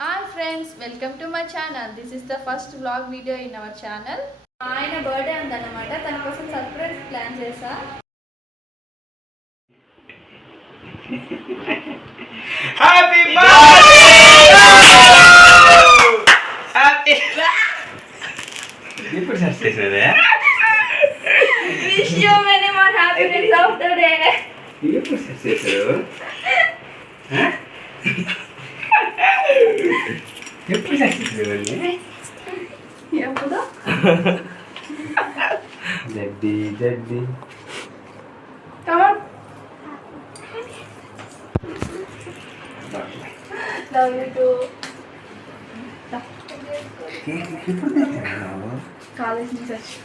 Hi friends, welcome to my channel. This is the first vlog video in our channel. ఆయన birthday ఉందన్నమాట, తన కోసం surprise plan చేశా. Happy birthday happy ఇప్పుడు చేసేదే wish you many more happiness of the day. ఇప్పుడు చేసేసారు ఎప్పుడు చేసేసారు ఎప్పుడు జడ్డి జడ్డి come on, love you too. ఎప్పుడు తెచ్చారు కాలేజ్ నుంచి వచ్చి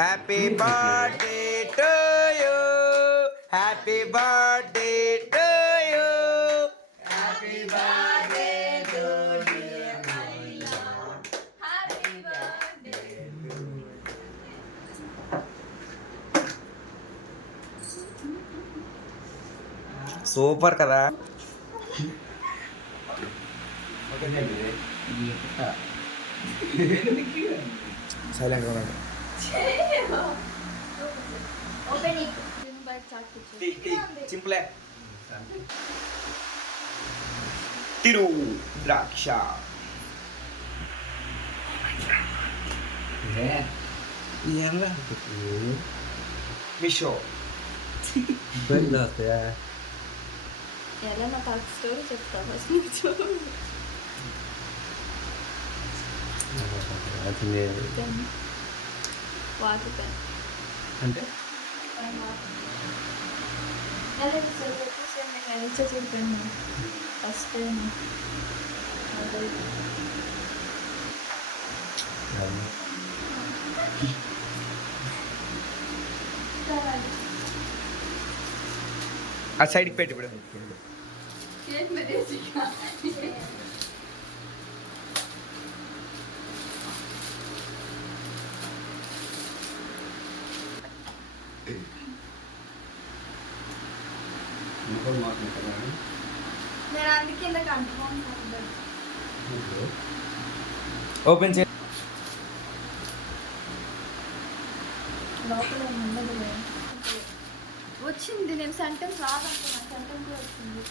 happy birthday to you happy birthday to you happy birthday to dear Maila happy birthday. Super కదా సైలెంట్ ఉండండి ఓపెన్ ఇట్ బై చాట్ సింపులే తిరు ద్రాక్ష ఏంలా మిషో ఎలా నాకు ఆ స్టోరీ చెప్తా ఫస్ట్. వాటర్ పెన్ అంటే ఫస్ట్ టైం ఆ సైడ్కి పెట్టి ఇప్పుడు నేను అందుకే ఇలా కంటున్నాను. ఓపెన్ చే లోపల ఉండదు వచ్చింది. నేను సెంటెన్స్ రాదనుకున్నాను, సెంటెన్స్ వచ్చింది.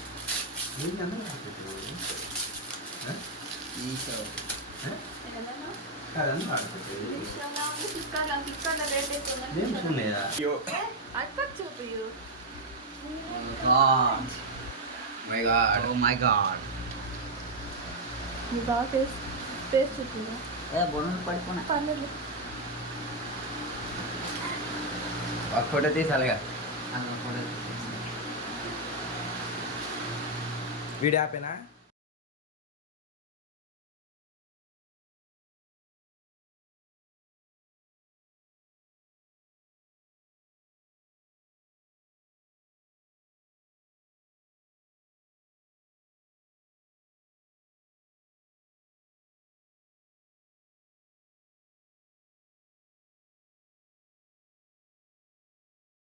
చూపి my god oh my god నీ బాగా ఫేస్ ఫేస్ చూపిందా బొమ్మలు పడిపోయినా పర్లేదు. ఒక ఫోటో తీసాలిగా వీడియో ఆపేనా